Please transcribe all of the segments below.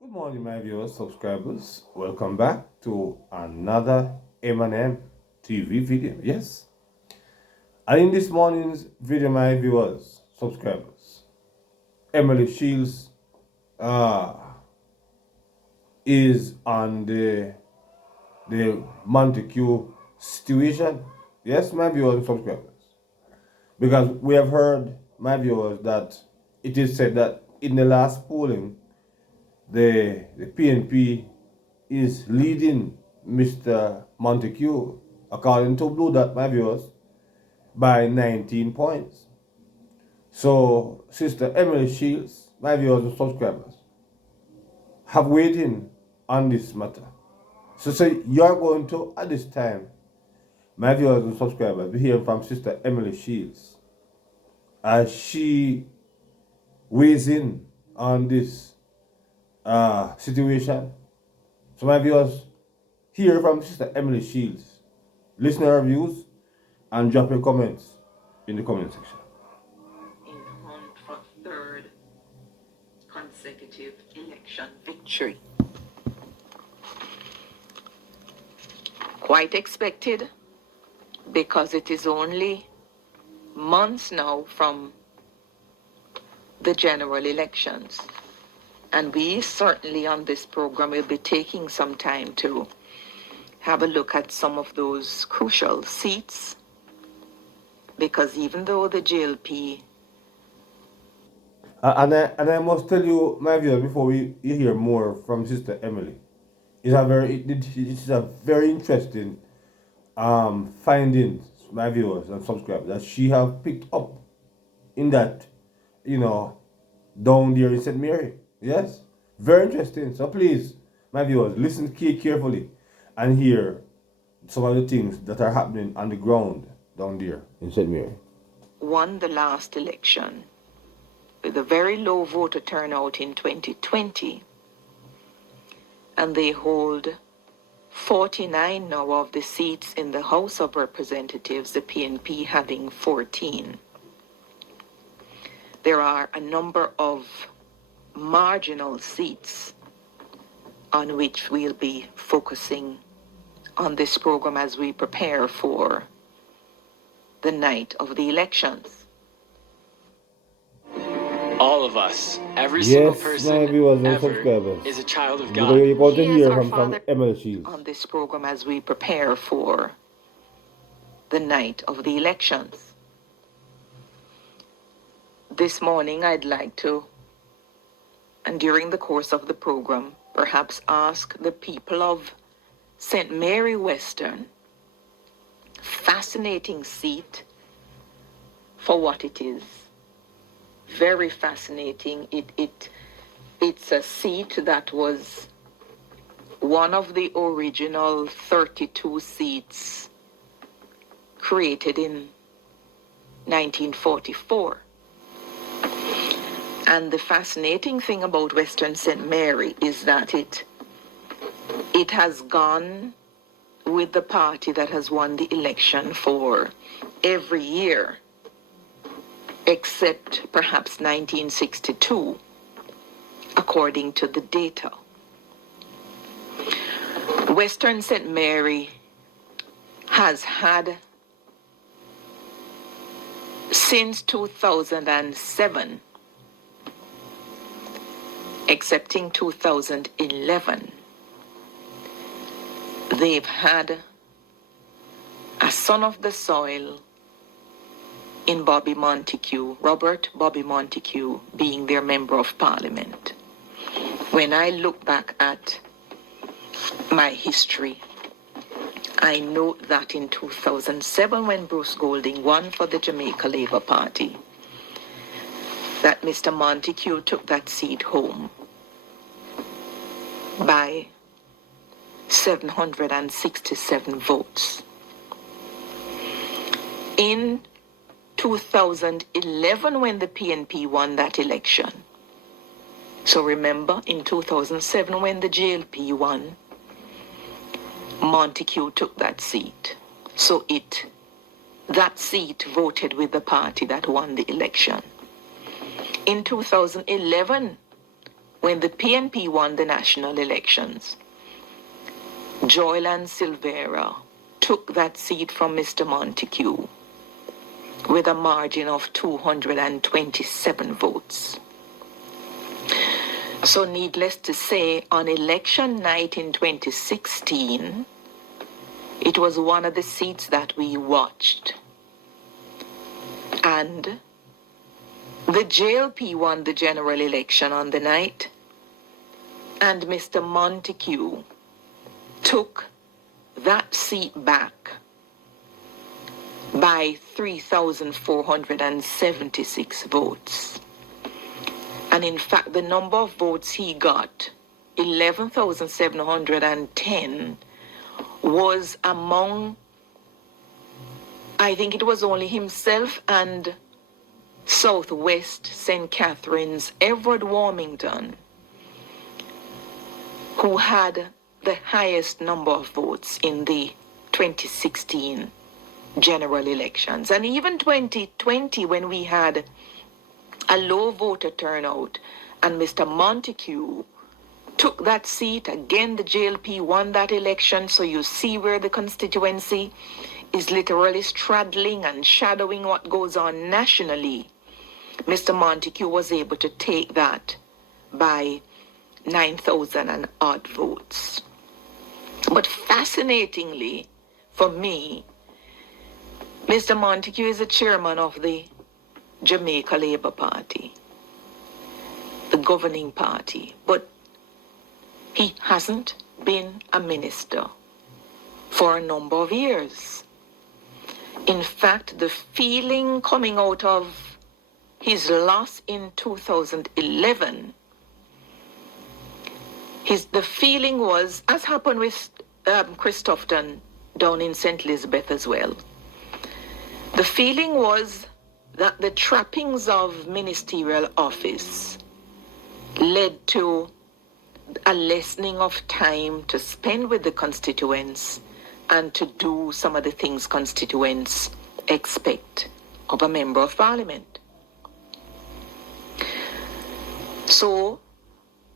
Good morning, my viewers, subscribers. Welcome back to another M&M TV video. Yes, and in this morning's video, my viewers, subscribers, Emily Shields uh, is on the Montague situation. Yes, my viewers and subscribers, because we have heard, my viewers, that it is said that in the last polling, the PNP is leading Mr. Montague, according to Blue Dot, my viewers, by 19 points. So, Sister Emily Shields, my viewers and subscribers, have waiting on this matter. So you're going to, at this time, my viewers and subscribers, be hearing from Sister Emily Shields as she weighs in on this situation. So, my viewers, hear from Sister Emily Shields. Listen to her views and drop your comments in the comment section. In hunt for third consecutive election victory. Quite expected, because it is only months now from the general elections. And we certainly on this program will be taking some time to have a look at some of those crucial seats, because even though the JLP And I must tell you, my viewers, before you hear more from Sister Emily, it's a very interesting findings, my viewers and subscribers, that she have picked up in that, you know, down there in St.Mary. Yes, very interesting. So please, my viewers, listen carefully and hear some of the things that are happening on the ground down there in St.Mary. won the last election with a very low voter turnout in 2020, and they hold 49 now of the seats in the House of Representatives, the PNP having 14. There are a number of marginal seats on which we'll be focusing on this program as we prepare for the night of the elections. All of us, every single Yes, person my viewers and ever subscribers, is a child of because God. you're going to He is hear our from Father Emily Shields. on this program as we prepare for the night of the elections. This morning I'd like to, and during the course of the program, perhaps ask the people of St. Mary Western, fascinating seat for what it is. Very fascinating. It's a seat that was one of the original 32 seats created in 1944. And the fascinating thing about Western St. Mary is that it has gone with the party that has won the election for every year, except perhaps 1962, according to the data. Western St. Mary has had, since 2007, excepting 2011, they've had a son of the soil in Bobby Montague, Robert Bobby Montague, being their member of parliament. When I look back at my history, I note that in 2007, when Bruce Golding won for the Jamaica Labour Party, that Mr. Montague took that seat home by 767 votes. In 2011, when the PNP won that election, so remember, in 2007, when the JLP won, Montague took that seat. So that seat voted with the party that won the election. In 2011, when the PNP won the national elections, Joyland Silvera took that seat from Mr. Montague with a margin of 227 votes. So needless to say, on election night in 2016, it was one of the seats that we watched. And the JLP won the general election on the night, and Mr. Montague took that seat back by 3,476 votes. And in fact, the number of votes he got, 11,710, was among, I think it was only himself and Southwest St. Catherine's Everett Warmington who had the highest number of votes in the 2016 general elections. And even 2020, when we had a low voter turnout and Mr. Montague took that seat, again the JLP won that election, so you see where the constituency is literally straddling and shadowing what goes on nationally. Mr. Montague was able to take that by 9,000 and odd votes. But fascinatingly, for me, Mr. Montague is the chairman of the Jamaica Labour Party, the governing party, but he hasn't been a minister for a number of years. In fact, the feeling coming out of his loss in 2011, the feeling was, as happened with Christopherton down in St. Elizabeth as well, the feeling was that the trappings of ministerial office led to a lessening of time to spend with the constituents and to do some of the things constituents expect of a member of parliament. So,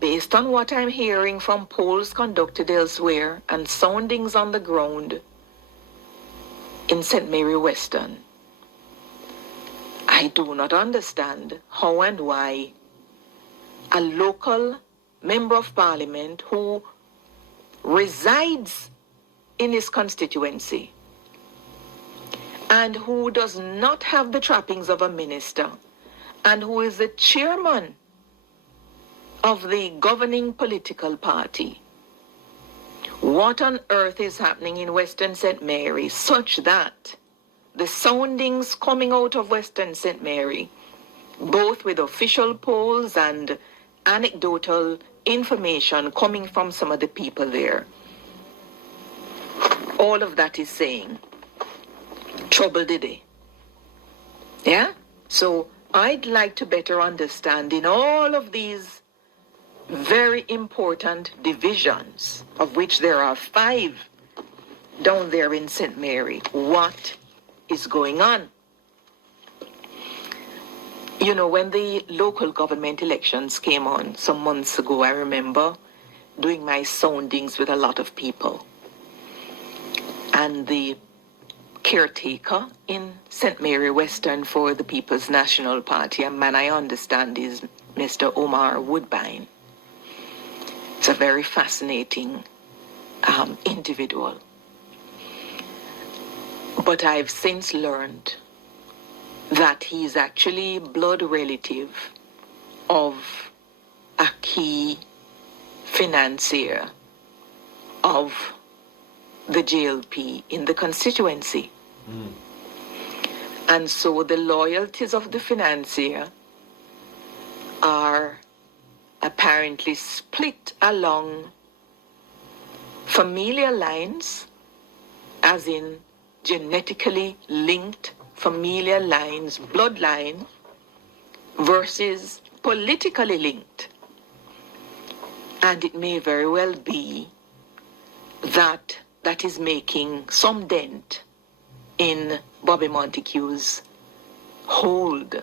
based on what I'm hearing from polls conducted elsewhere and soundings on the ground in St.Mary Western, I do not understand how and why a local member of parliament who resides in his constituency and who does not have the trappings of a minister and who is the chairman of the governing political party, what on earth is happening in Western St. Mary such that the soundings coming out of Western St. Mary, both with official polls and anecdotal information coming from some of the people there, all of that is saying trouble did it. Yeah? So I'd like to better understand in all of these very important divisions, of which there are 5 down there in St. Mary, what is going on. You know, when the local government elections came on some months ago, I remember doing my soundings with a lot of people. And the caretaker in St. Mary Western for the People's National Party, a man I understand is Mr. Omar Woodbine. It's a very fascinating individual. But I've since learned that he's actually blood relative of a key financier of the JLP in the constituency. And so the loyalties of the financier are apparently split along familial lines, as in genetically linked familial lines, bloodline, versus politically linked. And it may very well be that that is making some dent in Bobby Montague's hold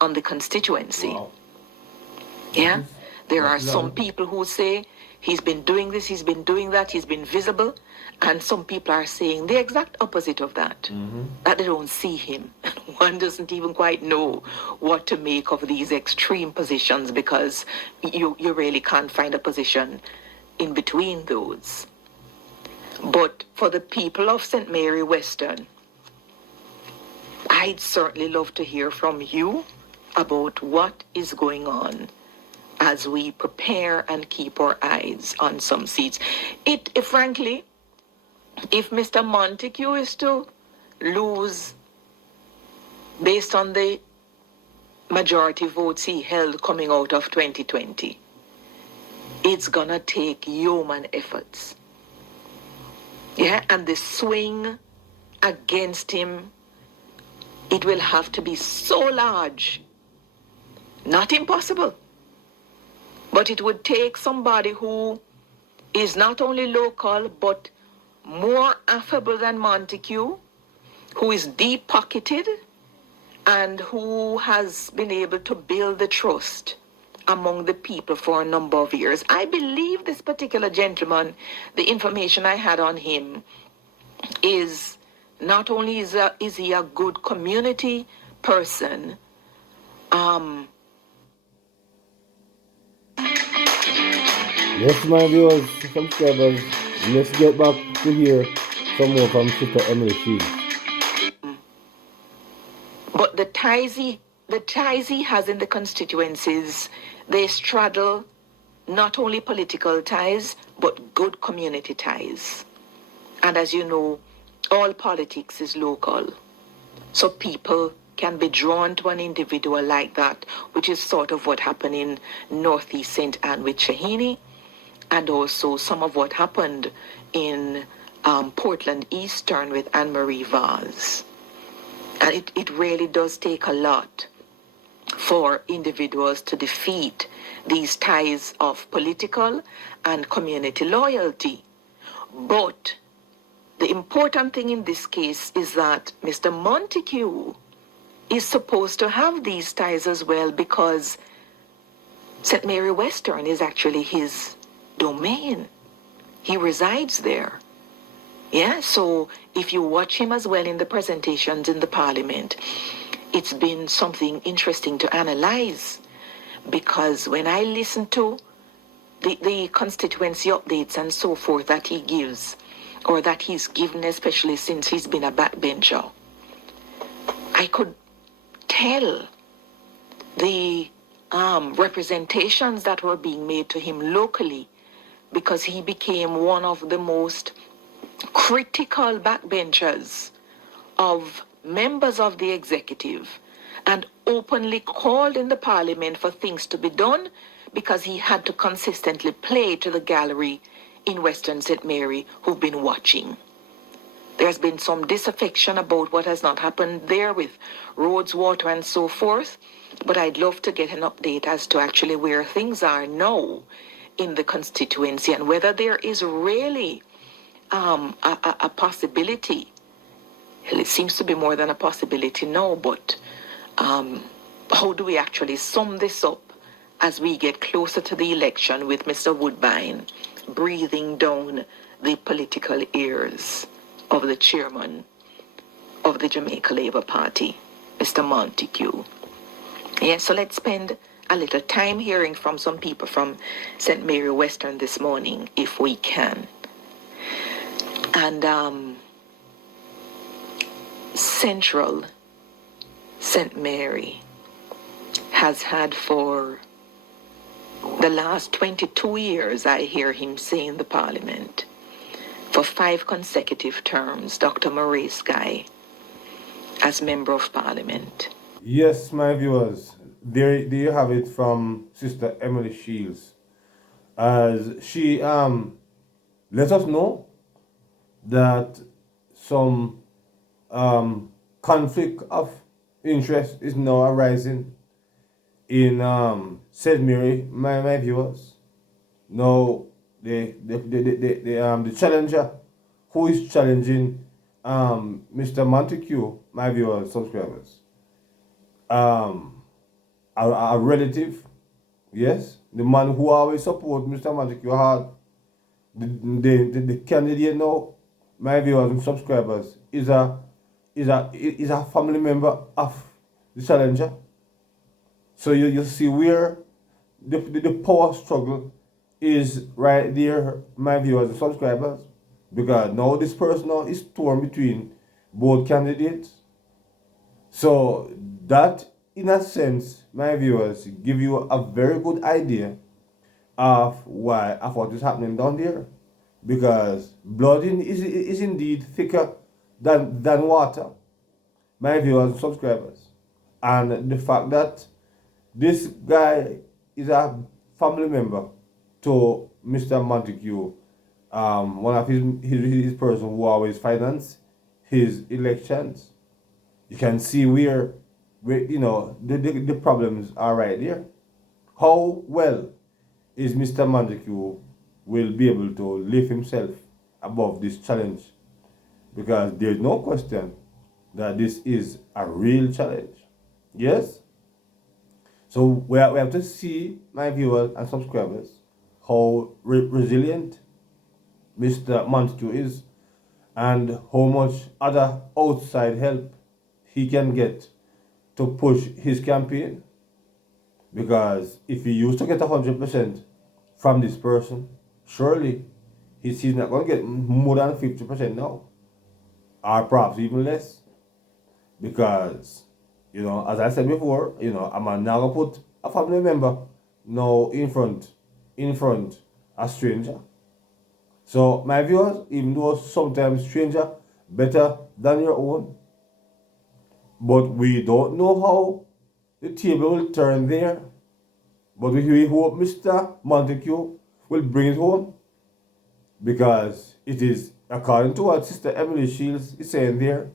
on the constituency. Wow. Yeah? There That are is some people who say he's been doing this, he's been doing that, he's been visible, and some people are saying the exact opposite of that, that they don't see him. One doesn't even quite know what to make of these extreme positions because you really can't find a position in between those. But for the people of St. Mary Western, I'd certainly love to hear from you about what is going on as we prepare and keep our eyes on some seats. Frankly, if Mr. Montague is to lose based on the majority votes he held coming out of 2020, it's gonna take human efforts. Yeah, and the swing against him, it will have to be so large. Not impossible, but it would take somebody who is not only local, but more affable than Montague, who is deep-pocketed, and who has been able to build the trust among the people for a number of years. I believe this particular gentleman, the information I had on him, is not only is he a good community person, Yes, my viewers, subscribers, let's get back to hear some more from Sister Emily Shields. but the ties he has in the constituencies, they straddle not only political ties, but good community ties. And as you know, all politics is local. So people can be drawn to an individual like that, which is sort of what happened in Northeast St. Anne with Shahini, and also some of what happened in Portland Eastern with Anne-Marie Vaz. And it really does take a lot for individuals to defeat these ties of political and community loyalty. But the important thing in this case is that Mr. Montague is supposed to have these ties as well because St. Mary Western is actually his domain. He resides there. Yeah, so if you watch him as well in the presentations in the parliament, it's been something interesting to analyze because when I listen to the constituency updates and so forth that he gives, or that he's given, especially since he's been a backbencher, I could tell the representations that were being made to him locally because he became one of the most critical backbenchers of members of the executive and openly called in the parliament for things to be done because he had to consistently play to the gallery in Western St. Mary who've been watching. There's been some disaffection about what has not happened there with roads, water, and so forth, but I'd love to get an update as to actually where things are now in the constituency and whether there is really a possibility. Well, it seems to be more than a possibility now, but how do we actually sum this up as we get closer to the election with Mr. Woodbine breathing down the political ears of the chairman of the Jamaica Labour Party, Mr. Montague? Yeah, so let's spend a little time hearing from some people from St. Mary Western this morning, if we can. And Central St. Mary has had for the last 22 years, I hear him say in the parliament, for 5 consecutive terms, Dr. Maurice Guy as member of parliament. Yes, my viewers, there you have it from Sister Emily Shields, as she let us know that some conflict of interest is now arising in St. Mary, my viewers. Now the challenger who is challenging Mr. Montague, my viewers, subscribers, a relative, yes, the man who always support Mr. Montague hard, the candidate now, my viewers and subscribers, is a family member of the challenger. So you see where the power struggle is right there, my viewers and subscribers, because now this person now is torn between both candidates. So that, in a sense, my viewers, give you a very good idea of what is happening down there, because blood is indeed thicker than water, my viewers and subscribers, and the fact that this guy is a family member to Mr. Montague, one of his person who always finance his elections. You can see where the problems are right there. How well is Mr. Montague will be able to lift himself above this challenge? Because there's no question that this is a real challenge. Yes? So we have to see, my viewers and subscribers, how resilient Mr. Montague is and how much other outside help he can get to push his campaign. Because if he used to get 100% from this person, surely he's not going to get more than 50% now, or perhaps even less. Because, as I said before, I'm now going to put a family member now in front a stranger. So my viewers, even though sometimes stranger better than your own, but we don't know how the table will turn there. But we hope Mr. Montague will bring it home, because it is according to what Sister Emily Shields is saying there,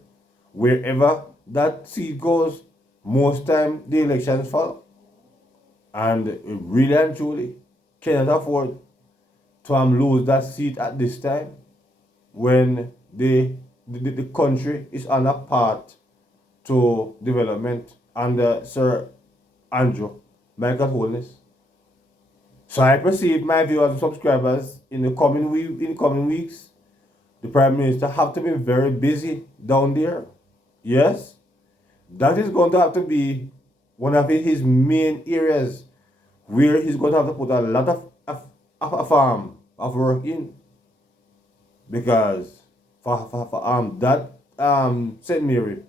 wherever that seat goes, most time the elections fall. And really and truly cannot afford to lose that seat at this time, when the country is on a path to development under Sir Andrew Michael Holness. So I perceive, my viewers and subscribers, in the coming weeks, the Prime Minister have to be very busy down there. Yes, that is going to have to be one of his main areas where he's going to have to put a lot of work in, because for that ST.Mary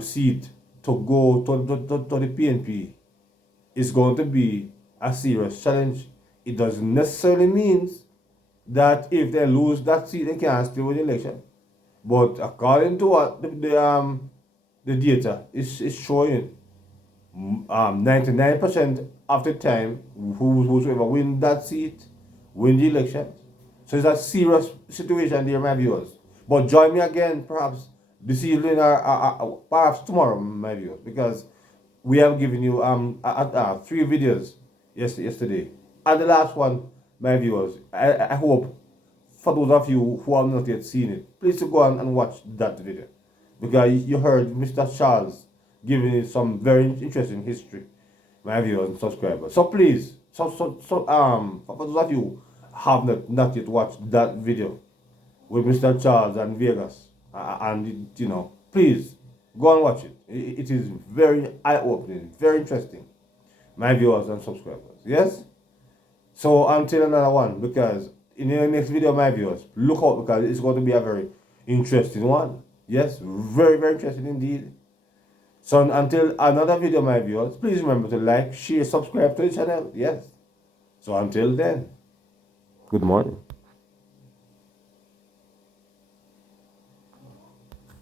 seat to go to the PNP is going to be a serious challenge. It doesn't necessarily mean that if they lose that seat, they can't still win the election. But according to what the data is showing, 99% of the time, whoever win that seat win the election. So it's a serious situation there, my viewers. But join me again, perhaps this evening or perhaps tomorrow, my viewers, because we have given you 3 videos yesterday. And the last one, my viewers, I hope for those of you who have not yet seen it, please go on and watch that video, because you heard Mr. Charles giving it some very interesting history, my viewers and subscribers. So please, for those of you have not yet watched that video with Mr. Charles and Vegas, and please go and watch it. It is very eye-opening, very interesting, my viewers and subscribers. Yes. So until another one, because in the next video, my viewers, look out, because it's going to be a very interesting one. Yes, very, very interesting indeed. So until another video, my viewers, please remember to like, share, subscribe to the channel. Yes. So until then, good morning.